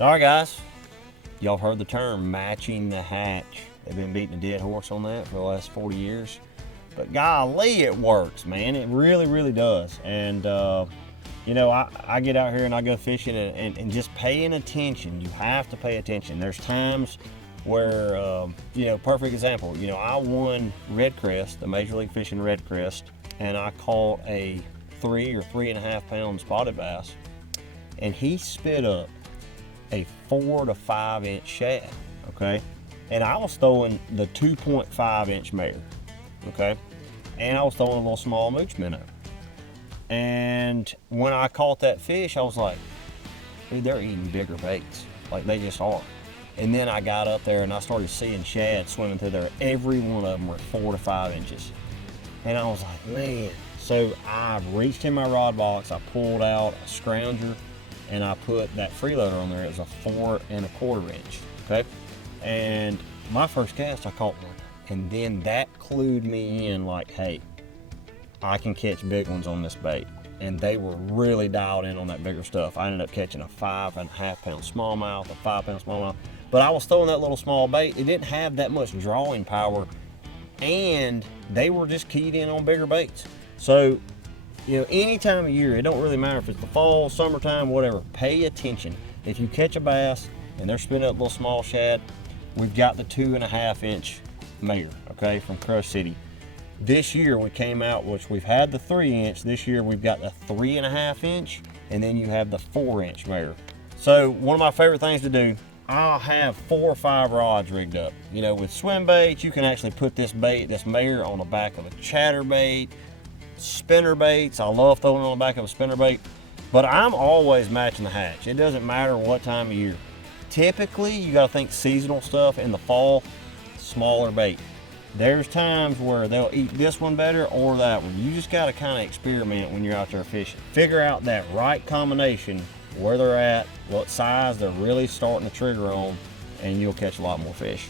All right, guys. Y'all heard the term matching the hatch. They've been beating a dead horse on that for the last 40 years. But golly, it works, man. It really, really does. And, you know, I get out here and I go fishing and just paying attention. You have to pay attention. There's times where, you know, perfect example, you know, I won Red Crest, the Major League Fishing Red Crest, and I caught a 3 or 3.5 pound spotted bass, and he spit up a 4 to 5 inch shad, okay? And I was throwing the 2.5 inch mare, okay? And I was throwing a little small mooch minnow. And when I caught that fish, I was like, dude, they're eating bigger baits. Like, they just are. And then I got up there and I started seeing shad swimming through there. Every one of them were 4 to 5 inches. And I was like, man. So I reached in my rod box, I pulled out a scrounger, and I put that freeloader on there. It was a 4 1/4 inch, okay? And my first cast, I caught one. And then that clued me in like, hey, I can catch big ones on this bait. And they were really dialed in on that bigger stuff. I ended up catching a 5.5 pound smallmouth, a 5 pound smallmouth. But I was throwing that little small bait. It didn't have that much drawing power. And they were just keyed in on bigger baits. So, you know, any time of year, it don't really matter if it's the fall, summertime, whatever, pay attention. If you catch a bass and they're spitting up little small shad, we've got the 2.5 inch mare, okay, from Crush City. This year we came out, which we've had the 3 inch, this year we've got the 3.5 inch, and then you have the 4 inch mare. So one of my favorite things to do, I'll have 4 or 5 rods rigged up. You know, with swim baits, you can actually put this bait, this mare, on the back of a chatterbait, spinner baits. I love throwing it on the back of a spinner bait, but I'm always matching the hatch. It doesn't matter what time of year. Typically, you gotta think seasonal stuff in the fall, smaller bait. There's times where they'll eat this one better or that one. You just gotta kind of experiment when you're out there fishing. Figure out that right combination, where they're at, what size they're really starting to trigger on, and you'll catch a lot more fish.